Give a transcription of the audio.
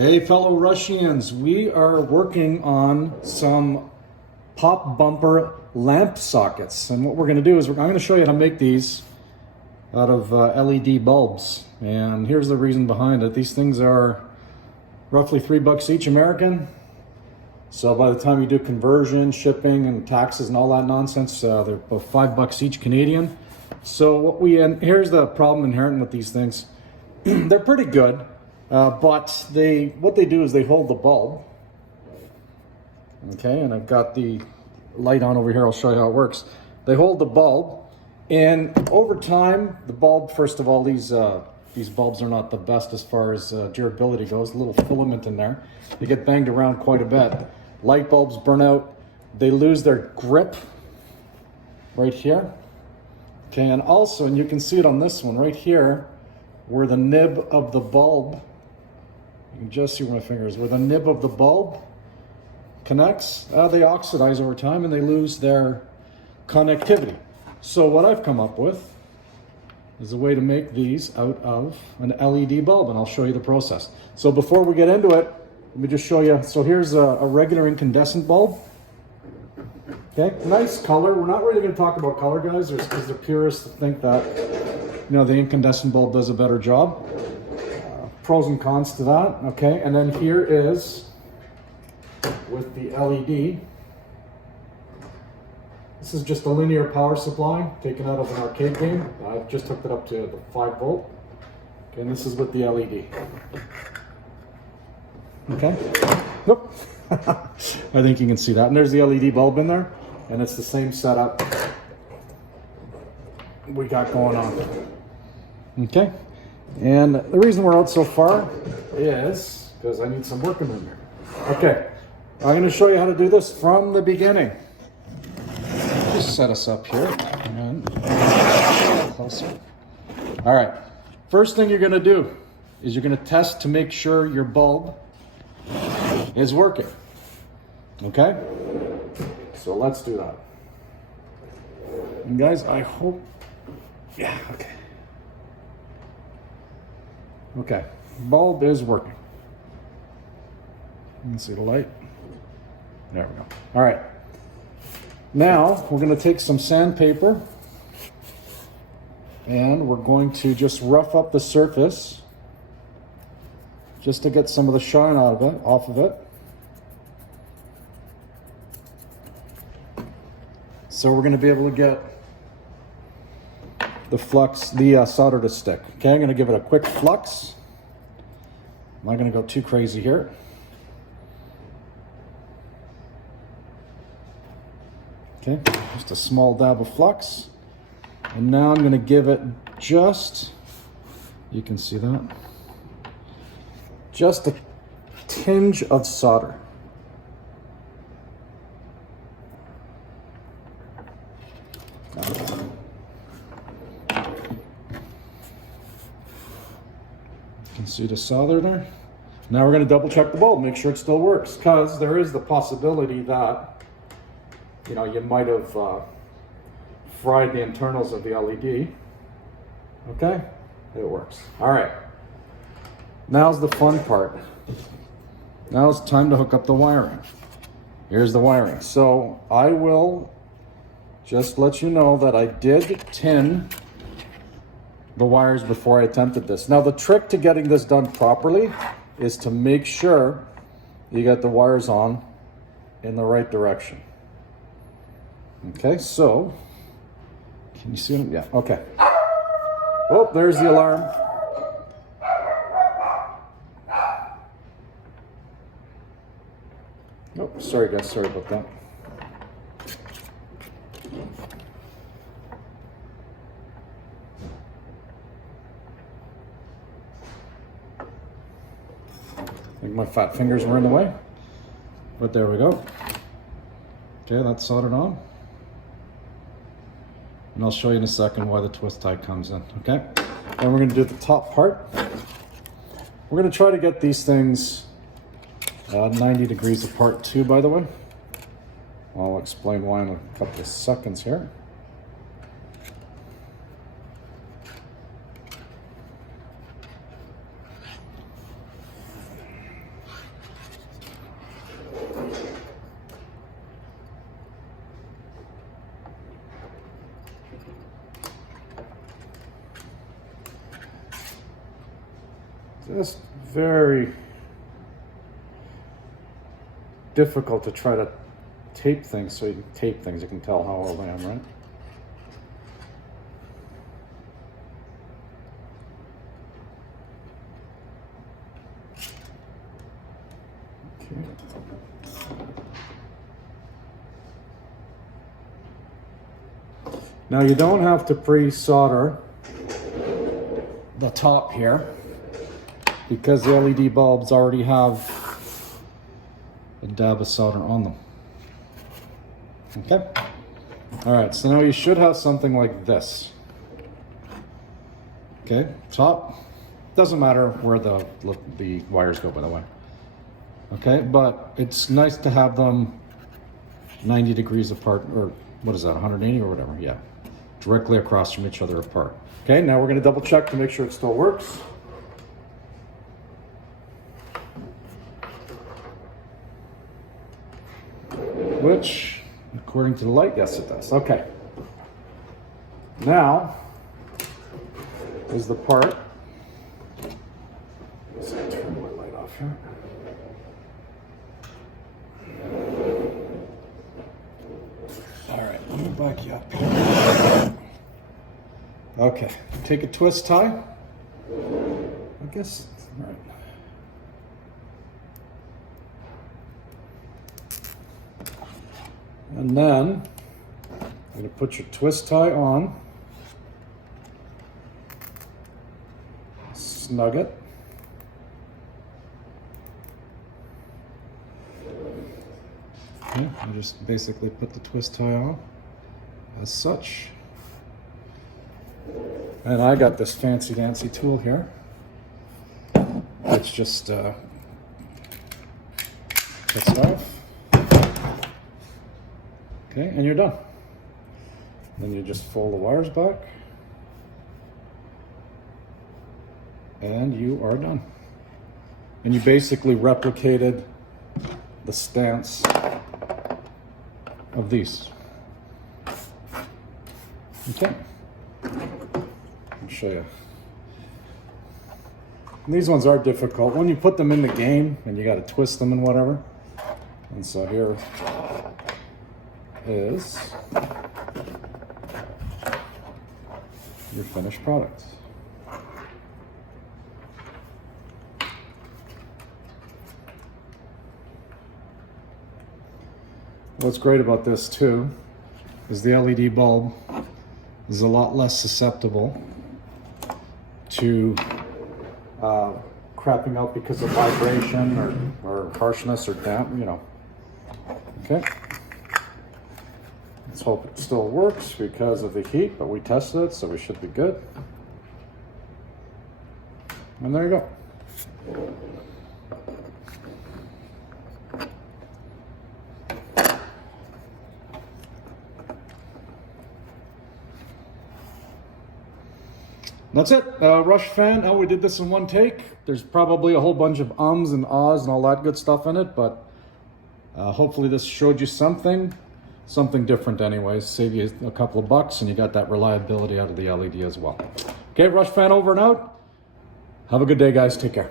Hey fellow Russians, we are working on some pop bumper lamp sockets, and what we're going to do is I'm going to show you how to make these out of LED bulbs. And here's the reason behind it. These things are roughly $3 each American, so by the time you do conversion, shipping and taxes and all that nonsense, they're about $5 each Canadian. So here's the problem inherent with these things. They're pretty good. But what they do is they hold the bulb. Okay, and I've got the light on over here. I'll show you how it works. They hold the bulb, and over time, the bulb, first of all, these bulbs are not the best as far as durability goes. A little filament in there. They get banged around quite a bit. Light bulbs burn out. They lose their grip right here. Okay, and also, and you can see it on this one right here, where the nib of the bulb, you can just see where my finger is, where the nib of the bulb connects, they oxidize over time and they lose their connectivity. So what I've come up with is a way to make these out of an LED bulb, and I'll show you the process. So before we get into it, let me just show you. So here's a regular incandescent bulb. Okay, nice color. We're not really going to talk about color, guys, because the purists think that, you know, the incandescent bulb does a better job. Pros and cons to that. Okay, and then here is with the LED. This is just a linear power supply taken out of an arcade game. I've just hooked it up to the 5 volt. Okay, and this is with the LED. Okay. Nope. I think you can see that. And there's the LED bulb in there, and it's the same setup we got going on. Okay. And the reason we're out so far is because I need some working room here. Okay, I'm going to show you how to do this from the beginning. Just set us up here and closer. All right, first thing you're going to do is you're going to test to make sure your bulb is working. Okay, so let's do that. And guys, I hope, yeah, okay. Okay, bulb is working. You can see the light. There we go. All right. Now we're going to take some sandpaper and we're going to just rough up the surface just to get some of the shine out of it, off of it. So we're going to be able to get the flux, the solder to stick. Okay, I'm going to give it a quick flux. I'm not going to go too crazy here. Okay, just a small dab of flux. And now I'm going to give it just, you can see that, just a tinge of solder. You can see the solder there. Now we're going to double check the bulb, make sure it still works, because there is the possibility that, you know, you might have fried the internals of the LED. Okay, it works. All right, now's the fun part. Now it's time to hook up the wiring. Here's the wiring. So I will just let you know that I did tin the wires before I attempted this. Now the trick to getting this done properly is to make sure you get the wires on in the right direction. Okay, so can you see them? Yeah, okay. Oh, there's the alarm. Oh, sorry guys, sorry about that. I think my fat fingers were in the way, but there we go. Okay, that's soldered on. And I'll show you in a second why the twist tie comes in, okay? And we're gonna do the top part. We're gonna try to get these things 90 degrees apart too, by the way. I'll explain why in a couple of seconds here. just very difficult to try to tape things so you can tape things. You can tell how old I am, right? Now you don't have to pre-solder the top here because the LED bulbs already have a dab of solder on them. Okay? Alright, so now you should have something like this. Okay, top. Doesn't matter where the wires go, by the way. Okay, but it's nice to have them 90 degrees apart, or what is that, 180 or whatever, yeah. Directly across from each other apart. Okay, now we're gonna double check to make sure it still works. Which, according to the light, yes it does. Okay. Now, is the part. Let's turn my light off here. All right, let me back you up here. Okay, take a twist tie. I guess, all right. And then, I'm going to put your twist tie on. Snug it. Okay, I just basically put the twist tie on as such. And I got this fancy dancy tool here. It's just cuts it off. Okay, and you're done. Then you just fold the wires back. And you are done. And you basically replicated the stance of these. Okay. I'll show you. And these ones are difficult. When you put them in the game and you got to twist them and whatever. And so here is your finished product. What's great about this too is the LED bulb is a lot less susceptible to crapping out because of vibration or harshness or damp, you know. Okay. Let's hope it still works because of the heat, but we tested it, so we should be good. And there you go. That's it. Rush fan. Oh, we did this in one take. There's probably a whole bunch of ums and ahs and all that good stuff in it, but hopefully this showed you something different anyways. Save you a couple of bucks and you got that reliability out of the LED as well. Okay, Rush fan over and out. Have a good day, guys. Take care.